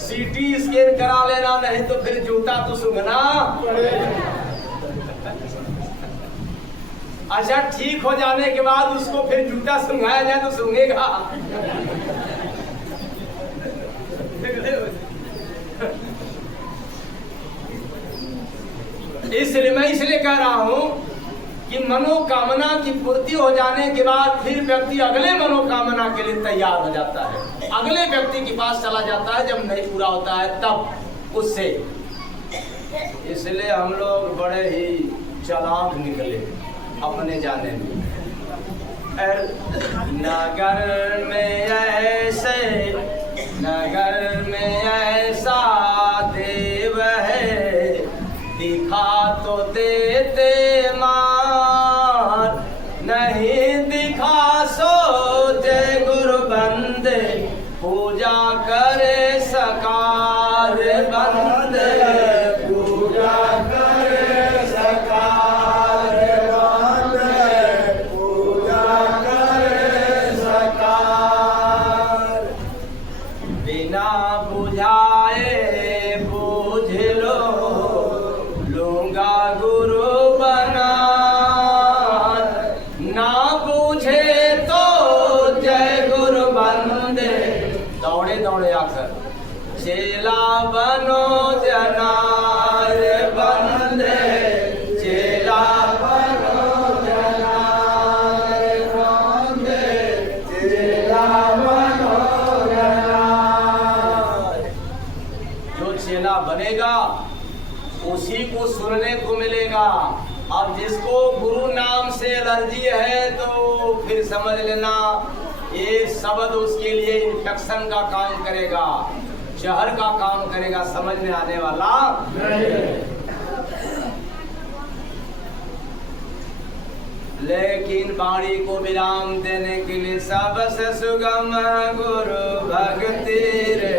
CT स्कैन करा लेना, नहीं तो फिर जूता तो सुंघना। अच्छा ठीक हो जाने के बाद उसको फिर जूता सुंघाया जाए तो सुंघेगा। इसलिए मैं कह रहा हूं कि मनोकामना की पूर्ति हो जाने के बाद फिर व्यक्ति अगले मनोकामना के लिए तैयार हो जाता है, अगले व्यक्ति के पास चला जाता है, जब नहीं पूरा होता है तब उससे। इसलिए हम लोग बड़े ही चालाक निकले अपने जाने में। नगर में ऐसा देव है, दिखा तो देते मार, नहीं दिखा सो जय गुरु बंदे, पूजा करे सकार बंदे, पूजा करे सकार बंदे, पूजा करे सकार, बिना बुझा अब जिसको गुरु नाम से एलर्जी है तो फिर समझ लेना ये शब्द उसके लिए इन्फेक्शन का काम करेगा, जहर का काम करेगा, समझ में आने वाला लेकिन वाणी को विराम देने के लिए सबसे सुगम गुरु भक्ति रे